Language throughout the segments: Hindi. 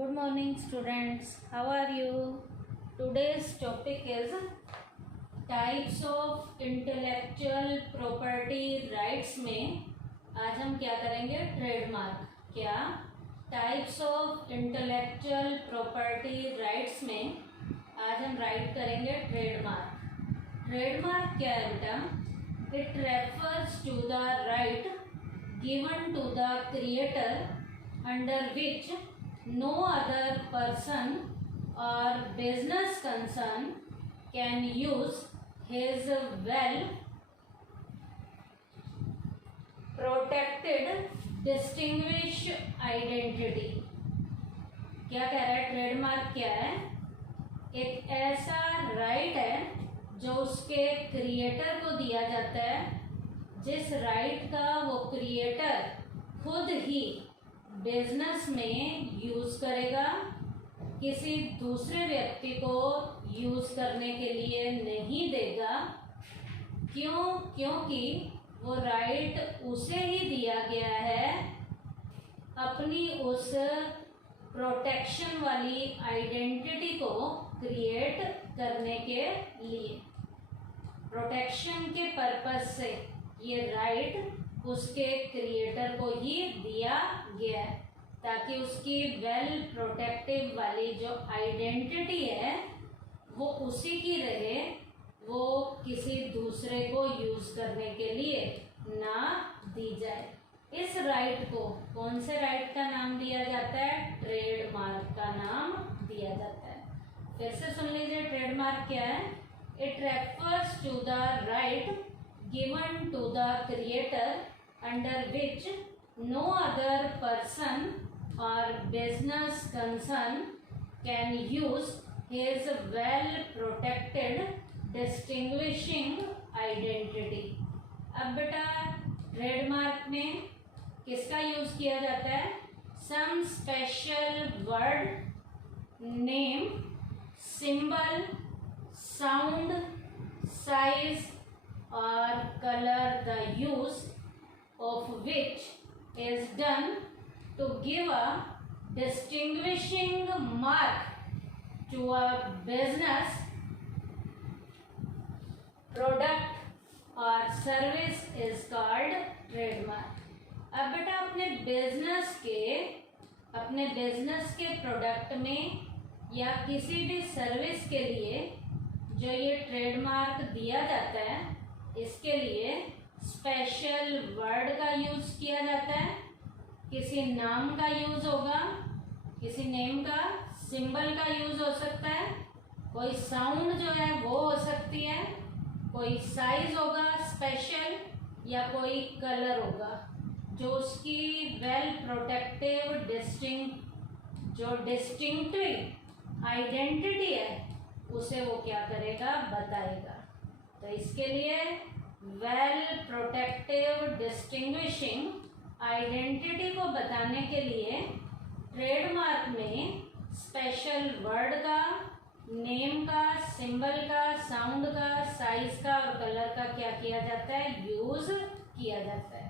Good morning students. How are you? Today's topic is types of intellectual property rights में आज हम क्या करेंगे? ट्रेडमार्क. क्या types of intellectual property rights में आज हम राइट करेंगे ट्रेडमार्क. ट्रेडमार्क क्या है बेटा? It refers to the right given to the creator under which no other person or business concern can use his well protected distinguished identity. क्या कह रहा है? ट्रेडमार्क क्या है? एक ऐसा राइट है जो उसके क्रिएटर को दिया जाता है, जिस राइट का वो क्रिएटर खुद ही बिजनेस में यूज करेगा, किसी दूसरे व्यक्ति को यूज करने के लिए नहीं देगा. क्यों? क्योंकि वो राइट उसे ही दिया गया है अपनी उस प्रोटेक्शन वाली आइडेंटिटी को क्रिएट करने के लिए. प्रोटेक्शन के पर्पस से ये राइट उसके क्रिएटर को ही दिया गया है, ताकि उसकी वेल प्रोटेक्टिव वाली जो आइडेंटिटी है वो उसी की रहे, वो किसी दूसरे को यूज करने के लिए ना दी जाए. इस राइट को कौन से राइट का नाम दिया जाता है? ट्रेडमार्क का नाम दिया जाता है. फिर से सुन लीजिए, ट्रेडमार्क क्या है? It refers to the right given to the creator under which no other person or business concern can use his well protected distinguishing identity. अब बेटा ट्रेडमार्क में किसका यूज किया जाता है? some special word, name, symbol, sound, size or color, the use of which is done to give a distinguishing mark to a business, product or service is called trademark. अब बेटा अपने बिजनेस के प्रोडक्ट में या किसी भी सर्विस के लिए जो ये ट्रेडमार्क दिया जाता है, इसके लिए स्पेशल वर्ड का यूज किया जाता है, किसी नाम का यूज होगा, किसी नेम का, सिंबल का यूज हो सकता है, कोई साउंड जो है वो हो सकती है, कोई साइज होगा स्पेशल, या कोई कलर होगा जो उसकी वेल प्रोटेक्टिव डिस्टिंक्टिव आइडेंटिटी है उसे वो क्या करेगा? बताएगा. तो इसके लिए वेल प्रोटेक्टिव डिस्टिंग्विशिंग आइडेंटिटी को बताने के लिए ट्रेडमार्क में स्पेशल वर्ड का, नेम का, सिंबल का, साउंड का, साइज का और कलर का क्या किया जाता है? यूज किया जाता है.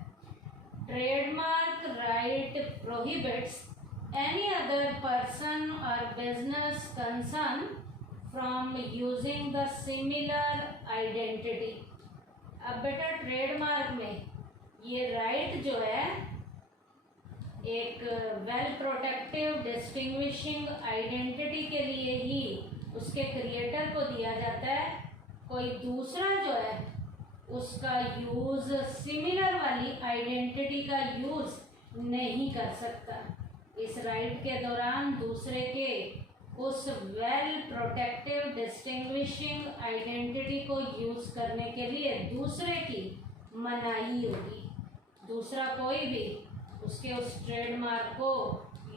Trademark right prohibits any other person और business concern from using the similar identity. अब बेटा ट्रेडमार्क में ये राइट जो है एक वेल प्रोटेक्टिव डिस्टिंग्विशिंग आइडेंटिटी के लिए ही उसके क्रिएटर को दिया जाता है. कोई दूसरा जो है उसका यूज सिमिलर वाली आइडेंटिटी का यूज नहीं कर सकता. इस राइट के दौरान दूसरे के उस वेल प्रोटेक्टिव डिस्टिंग्विशिंग आइडेंटिटी को यूज करने के लिए दूसरे की मनाही होगी. दूसरा कोई भी उसके उस ट्रेडमार्क को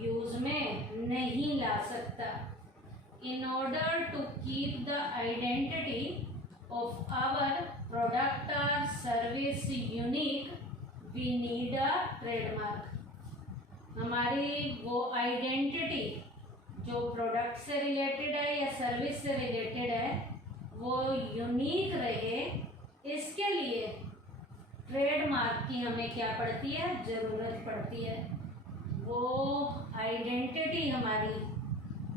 यूज में नहीं ला सकता. In order to keep the identity of our product और service unique we need a trademark. हमारी वो आइडेंटिटी जो प्रोडक्ट से रिलेटेड है या सर्विस से रिलेटेड है वो यूनिक रहे, इसके लिए ट्रेडमार्क की हमें क्या पड़ती है? जरूरत पड़ती है. वो आइडेंटिटी हमारी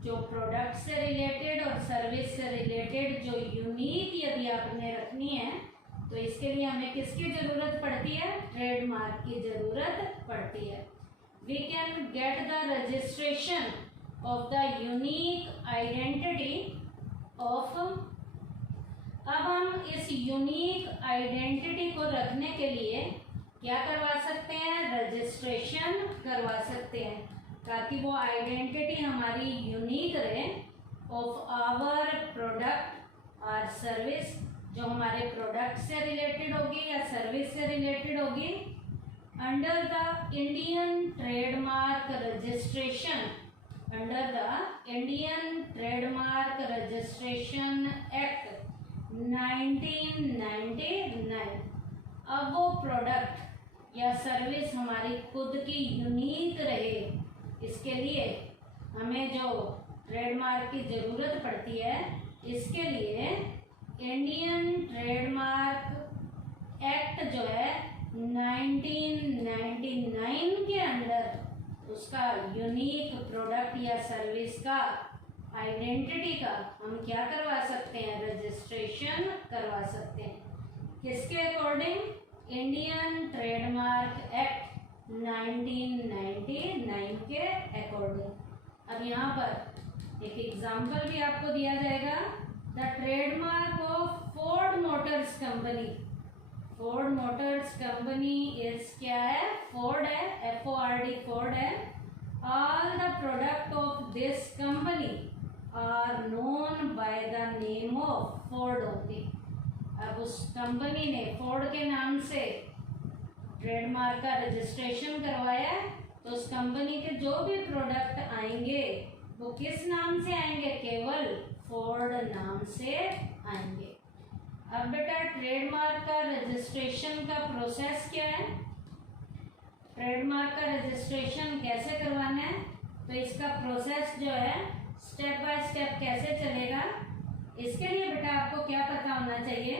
जो प्रोडक्ट से रिलेटेड और सर्विस से रिलेटेड जो यूनिक यदि आपने रखनी है तो इसके लिए हमें किसकी ज़रूरत पड़ती है? ट्रेडमार्क की ज़रूरत पड़ती है। We can get the registration of the unique identity of. अब हम इस यूनिक आइडेंटिटी को रखने के लिए क्या करवा सकते हैं? रजिस्ट्रेशन करवा सकते हैं ताकि वो आइडेंटिटी हमारी यूनिक रहे ऑफ आवर प्रोडक्ट और सर्विस, जो हमारे प्रोडक्ट से रिलेटेड होगी या सर्विस से रिलेटेड होगी, under the Indian trademark registration, under the Indian trademark registration act 1999। अब वो प्रोडक्ट या सर्विस हमारी खुद की यूनिक रहे, इसके लिए हमें जो ट्रेडमार्क की ज़रूरत पड़ती है, इसके लिए इंडियन ट्रेडमार्क एक्ट जो है 1999 के अंडर उसका यूनिक प्रोडक्ट या सर्विस का आइडेंटिटी का हम क्या करवा सकते हैं? रजिस्ट्रेशन करवा सकते हैं। किसके अकॉर्डिंग? इंडियन ट्रेडमार्क एक्ट 1999 के अकॉर्डिंग। अब यहाँ पर एक एग्जाम्पल भी आपको दिया जाएगा। The trademark of Ford Motors company, Ford Motors company is क्या है? फोर्ड है, FORD, फोर्ड है। All the product of this company are known by the name of Ford only. अब उस कंपनी ने फोर्ड के नाम से ट्रेडमार्क का रजिस्ट्रेशन करवाया है, तो उस कंपनी के जो भी प्रोडक्ट आएंगे वो किस नाम से आएंगे? केवल फोर्ड नाम से आएंगे। अब बेटा ट्रेडमार्क का रजिस्ट्रेशन का प्रोसेस क्या है? ट्रेडमार्क का रजिस्ट्रेशन कैसे करवाना है? तो इसका प्रोसेस जो है स्टेप बाय स्टेप कैसे चलेगा, इसके लिए बेटा आपको क्या पता होना चाहिए?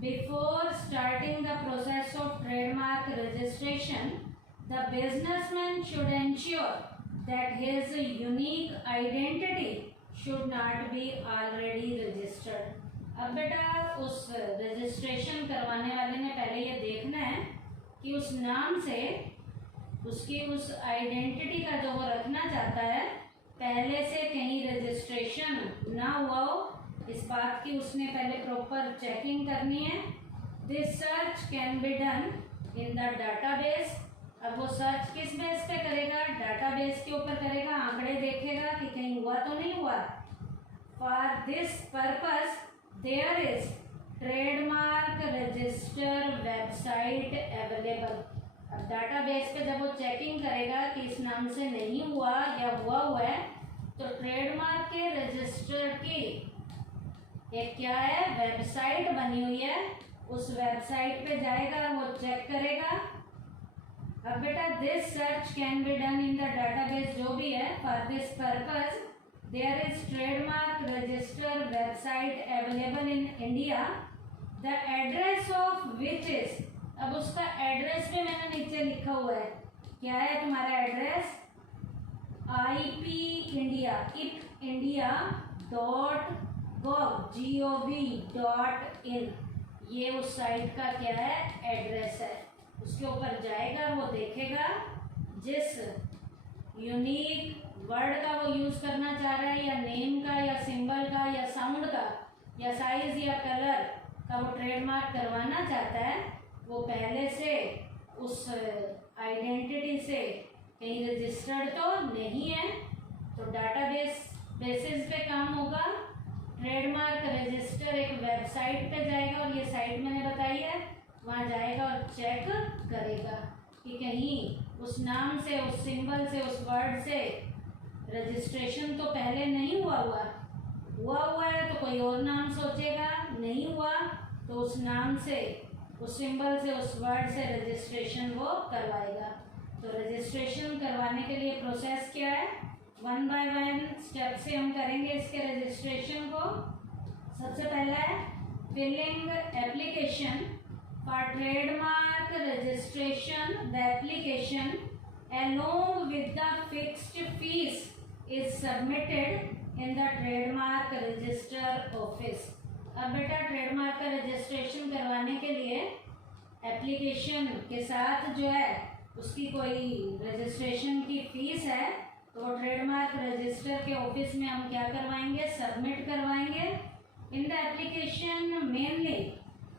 Before starting the process of trademark registration, the businessman should ensure that his unique identity should not be already registered. अब बेटा उस रजिस्ट्रेशन करवाने वाले ने पहले ये देखना है कि उस नाम से उसकी उस आइडेंटिटी का जो वो रखना चाहता है पहले से कहीं रजिस्ट्रेशन ना हुआ हो, इस बात की उसने पहले प्रॉपर चेकिंग करनी है। This search can be done in the database. अब वो सर्च किस बेस पे करेगा? डाटाबेस के ऊपर करेगा, आंकड़े देखेगा कि कहीं हुआ तो नहीं हुआ। For this purpose there is trademark register website available. अब डाटाबेस पे जब वो चेकिंग करेगा कि इस नाम से नहीं हुआ या हुआ है, तो ट्रेडमार्क के रजिस्टर की एक क्या है? वेबसाइट बनी हुई है, उस वेबसाइट पे जाएगा, वो चेक करेगा। अब बेटा this search can be done in the database, जो भी है। For this purpose there is trademark register website available in India, the address of which is. अब उसका एड्रेस भी मैंने नीचे लिखा हुआ है। क्या है तुम्हारा address? IP India, IP India .gov.in, ये उस साइट का क्या है? एड्रेस है। उसके ऊपर जाएगा, वो देखेगा जिस यूनिक वर्ड का वो यूज करना चाह रहा है, या नेम का, या सिंबल का, या साउंड का, या साइज या कलर का वो ट्रेडमार्क करवाना चाहता है, वो पहले से उस आइडेंटिटी से कहीं रजिस्टर्ड तो नहीं है, तो डाटाबेस बेसिस पे काम होगा। ट्रेडमार्क रजिस्टर एक वेबसाइट पे जाएगा, और ये साइट मैंने बताई है, वहाँ जाएगा और चेक करेगा कि कहीं उस नाम से, उस सिंबल से, उस वर्ड से रजिस्ट्रेशन तो पहले नहीं हुआ है तो कोई और नाम सोचेगा, नहीं हुआ तो उस नाम से, उस सिंबल से, उस वर्ड से रजिस्ट्रेशन वो करवाएगा। तो रजिस्ट्रेशन करवाने के लिए प्रोसेस क्या है? 1 बाय 1 स्टेप से हम करेंगे इसके रजिस्ट्रेशन को। सबसे पहला है filling application for trademark registration. The application along with the fixed fees is submitted in the trademark register office. अब बेटा ट्रेडमार्क का रजिस्ट्रेशन करवाने के लिए एप्लीकेशन के साथ जो है उसकी कोई रजिस्ट्रेशन की फीस है, तो ट्रेडमार्क रजिस्टर के ऑफिस में हम क्या करवाएंगे, सबमिट करवाएंगे. इन the application mainly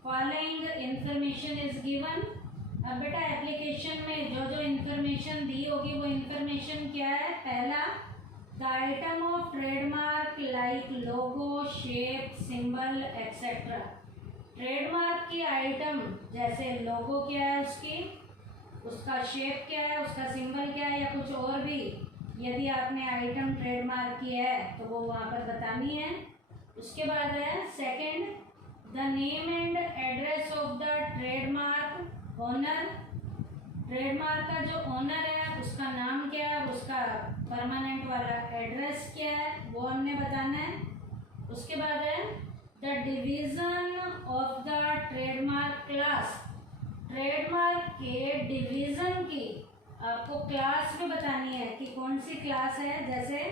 following information is given. अब बेटा एप्लीकेशन में जो जो इंफॉर्मेशन दी होगी वो इंफॉर्मेशन क्या है. पहला, the item of trademark like logo, shape, symbol etcetera. Trademark की आइटम जैसे लोगो क्या है उसकी, उसका शेप क्या है, उसका सिंबल क्या है, या कुछ और भी यदि आपने आइटम ट्रेडमार्क की है तो वो वहाँ पर बतानी है. उसके बाद है second, the name and address of the trademark owner. Trademark का जो ओनर है उसका नाम क्या है, उसका परमानेंट वाला एड्रेस क्या है, वो हमने बताना है. उसके बाद है the division of the trademark class. Trademark के डिवीजन की आपको क्लास में बतानी है कि कौन सी क्लास है. जैसे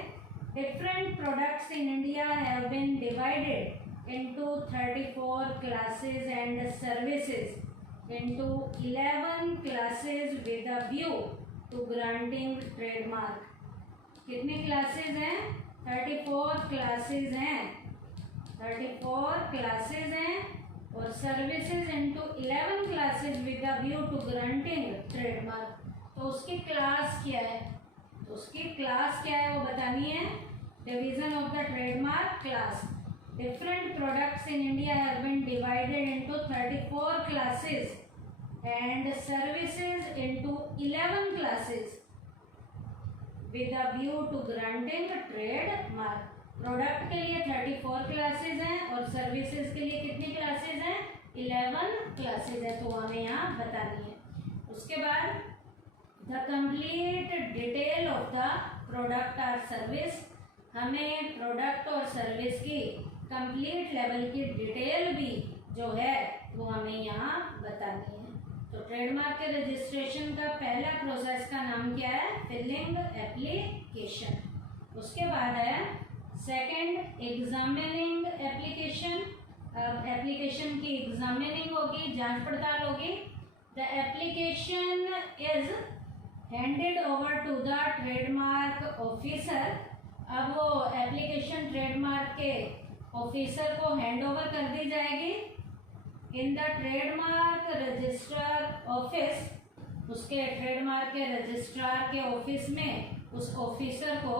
different products in India have been divided into 34 classes and services into 11 classes with a view to granting trademark. कितनी क्लासेस हैं, 34 क्लासेस हैं, 34 क्लासेस हैं और services into 11 classes with a view to granting trademark. तो उसकी क्लास क्या है, तो उसकी क्लास क्या है वो बतानी है. Division of the trademark class. Different products in India have been divided into 34 classes and services into 11 classes with a view to granting trademark. Product के लिए 34 क्लासेस हैं और सर्विसेज के लिए कितनी क्लासेस हैं, 11 क्लासेस है, तो हमें यहाँ बतानी है. उसके बाद the complete detail of the product और सर्विस. हमें प्रोडक्ट और सर्विस की कंप्लीट लेवल की डिटेल भी जो है वो हमें यहाँ बतानी है. तो ट्रेडमार्क के रजिस्ट्रेशन का पहला प्रोसेस का नाम क्या है, फिलिंग एप्लीकेशन. उसके बाद है सेकंड, एग्जामिनिंग एप्लीकेशन. अब एप्लीकेशन की एग्जामिनिंग होगी, जांच पड़ताल होगी. The application is handed over to the trademark officer. अब वो एप्लीकेशन ट्रेडमार्क के ऑफिसर को हैंड ओवर कर दी जाएगी. In the trademark registrar office. उसके ट्रेडमार्क के रजिस्ट्रार के ऑफिस में उस ऑफिसर को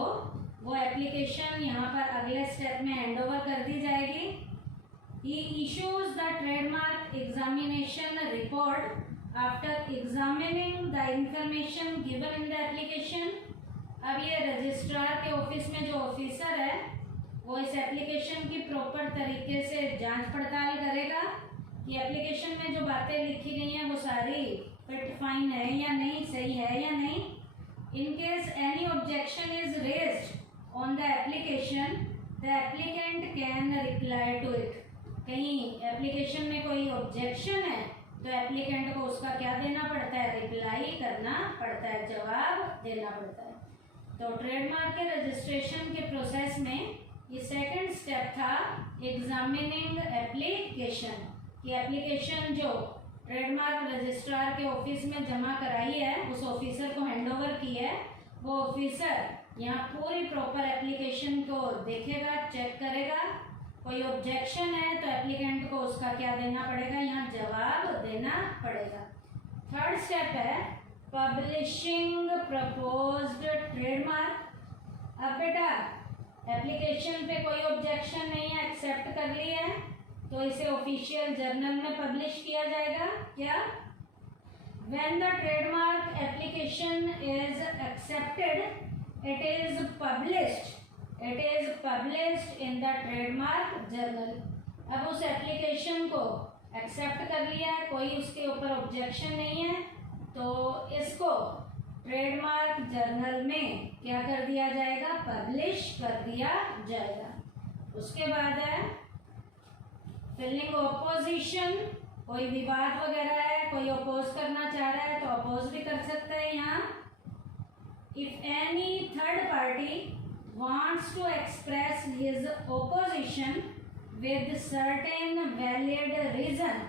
वो एप्लीकेशन यहाँ पर अगले स्टेप में हैंड ओवर कर दी जाएगी. He issues the trademark examination report after examining the information given in the application. अब ये रजिस्ट्रार के ऑफिस में जो ऑफिसर है वो इस एप्लीकेशन की प्रॉपर तरीके से जांच पड़ताल करेगा कि एप्लीकेशन में जो बातें लिखी गई हैं वो सारी फिट फाइन है या नहीं, सही है या नहीं. In case any objection is raised on the application, the applicant can reply to it. कहीं एप्लीकेशन में कोई ऑब्जेक्शन है तो एप्लीकेंट को उसका क्या देना पड़ता है, रिप्लाई करना पड़ता है, जवाब देना पड़ता है. तो ट्रेडमार्क के रजिस्ट्रेशन के प्रोसेस में ये सेकंड स्टेप था एग्जामिनिंग एप्लीकेशन. कि एप्लीकेशन जो ट्रेडमार्क रजिस्ट्रार के ऑफिस में जमा कराई है उस ऑफिसर को हैंडओवर की है, वो ऑफिसर यहाँ पूरी प्रॉपर एप्लीकेशन को देखेगा, चेक करेगा. कोई ऑब्जेक्शन है तो एप्लीकेंट को उसका क्या देना पड़ेगा, यहाँ जवाब देना पड़ेगा. थर्ड स्टेप है पब्लिशिंग प्रपोज्ड ट्रेडमार्क. अब बेटा एप्लीकेशन पे कोई ऑब्जेक्शन नहीं है, एक्सेप्ट कर ली है, तो इसे ऑफिशियल जर्नल में पब्लिश किया जाएगा. क्या, when the trademark application is accepted it is published in the trademark journal. अब उस एप्लीकेशन को एक्सेप्ट कर लिया है, कोई उसके ऊपर ऑब्जेक्शन नहीं है, तो इसको ट्रेडमार्क जर्नल में क्या कर दिया जाएगा, पब्लिश कर दिया जाएगा. उसके बाद है फिलिंग ऑपोजिशन. कोई विवाद वगैरह है, कोई अपोज करना चाह रहा है तो अपोज भी कर सकता है यहाँ. If any third party wants to express his opposition with certain valid reason,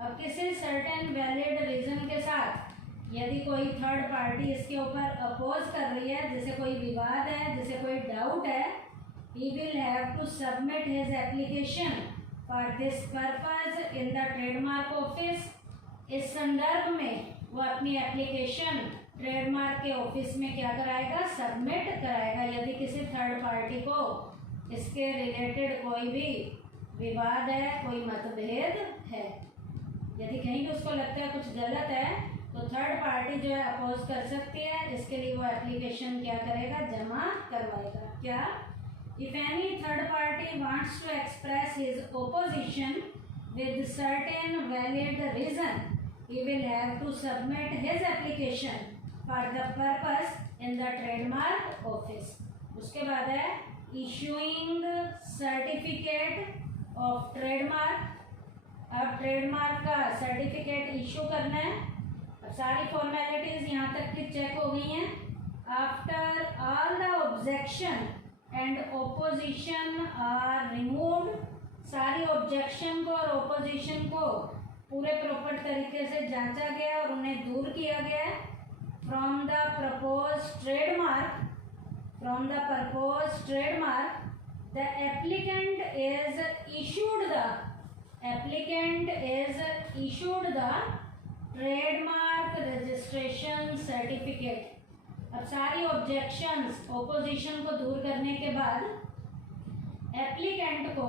अब किसी certain valid reason के साथ यदि कोई थर्ड पार्टी इसके ऊपर अपोज कर रही है, जैसे कोई विवाद है, जैसे कोई डाउट है, he will have to submit his application for this purpose in the trademark office। इस संदर्भ में वो अपनी एप्लीकेशन ट्रेडमार्क के ऑफिस में क्या कराएगा, सबमिट कराएगा। यदि किसी थर्ड पार्टी को इसके रिलेटेड कोई भी विवाद है, कोई मतभेद है, यदि कहीं भी उसको लगता है कुछ गलत है, तो थर्ड पार्टी जो है अपोज कर सकती है। इसके लिए वो एप्लीकेशन क्या करेगा, जमा करवाएगा। क्या, if any third party wants to express his opposition with certain valid reason, he will have to submit his application for the purpose in the trademark office। उसके बाद है issuing certificate of trademark। अब ट्रेडमार्क का सर्टिफिकेट इशू करना है। अब सारी फॉर्मेलिटीज यहाँ तक की चेक हो गई हैं। After all the objection and opposition are removed, सारी ऑब्जेक्शन को और ओपोजिशन को पूरे प्रॉपर तरीके से जांचा गया और उन्हें दूर किया गया from the proposed trademark. From the proposed trademark the applicant is issued the trademark registration certificate. अब सारी ऑब्जेक्शंस, ओपोजिशन को दूर करने के बाद एप्लीकेंट को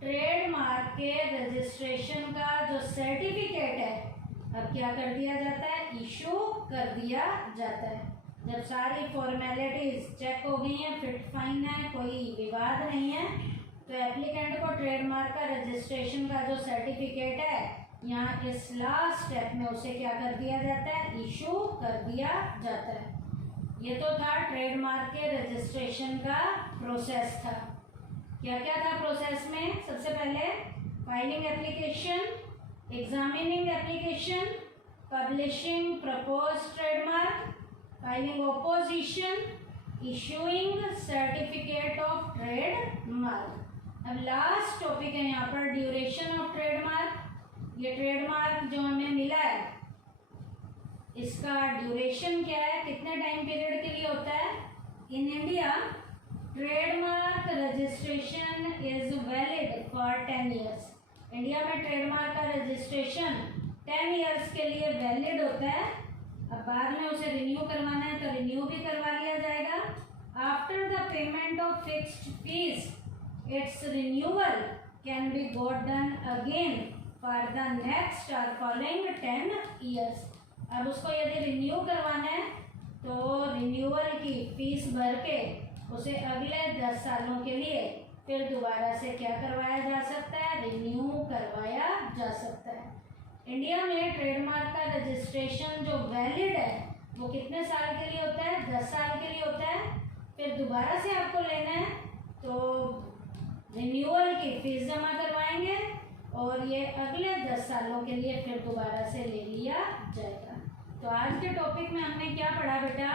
ट्रेडमार्क के रजिस्ट्रेशन का जो सर्टिफिकेट है, अब क्या कर दिया जाता है, इशू कर दिया जाता है। जब सारी फॉर्मेलिटीज चेक हो गई हैं, फिट फाइन है, कोई विवाद नहीं है, तो एप्लीकेंट को ट्रेडमार्क का रजिस्ट्रेशन का जो सर्टिफिकेट है, यहाँ इस लास्ट स्टेप में उसे क्या कर दिया जाता है, इशू कर दिया जाता है। ये तो था ट्रेडमार्क के रजिस्ट्रेशन का प्रोसेस था। क्या क्या था प्रोसेस में, सबसे पहले filing application, examining application, publishing proposed trademark, filing opposition, issuing certificate of trademark. अब लास्ट टॉपिक है यहाँ पर ड्यूरेशन ऑफ ट्रेडमार्क। ये ट्रेडमार्क जो हमें मिला है, इसका ड्यूरेशन क्या है, कितने टाइम पीरियड के लिए होता है। In India trademark registration is valid for 10 years. India में ट्रेडमार्क का रजिस्ट्रेशन 10 ईयर्स के लिए वैलिड होता है। अब बाद में उसे रिन्यू करवाना है तो रिन्यू भी करवा लिया जाएगा। After the payment of fixed fees, it's renewal can be got done again for the next और फॉलोइंग 10 ईयर्स। अब उसको यदि रिन्यू करवाना है तो रिन्यूअल की फीस भर के उसे अगले 10 सालों के लिए फिर दोबारा से क्या करवाया जा सकता है, रिन्यू करवाया जा सकता है। इंडिया में ट्रेडमार्क का रजिस्ट्रेशन जो वैलिड है वो कितने साल के लिए होता है, 10 साल के लिए होता है। फिर दोबारा से आपको लेना है तो रिन्यूअल की फीस जमा करवाएंगे और ये अगले 10 सालों के लिए फिर दोबारा से ले लिया जाएगा। तो आज के टॉपिक में हमने क्या पढ़ा बेटा,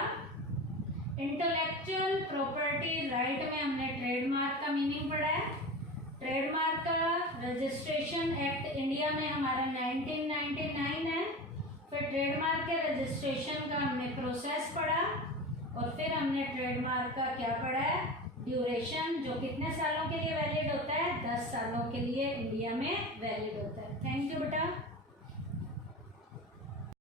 इंटेलेक्चुअल प्रॉपर्टी राइट में हमने ट्रेडमार्क का मीनिंग पढ़ा है। ट्रेडमार्क का रजिस्ट्रेशन एक्ट इंडिया में हमारा 1999 है। फिर ट्रेडमार्क के रजिस्ट्रेशन का हमने प्रोसेस पढ़ा और फिर हमने ट्रेडमार्क का क्या पढ़ा है, ड्यूरेशन, जो कितने सालों के लिए वैलिड होता है, 10 सालों के लिए इंडिया में वैलिड होता है। थैंक यू बेटा।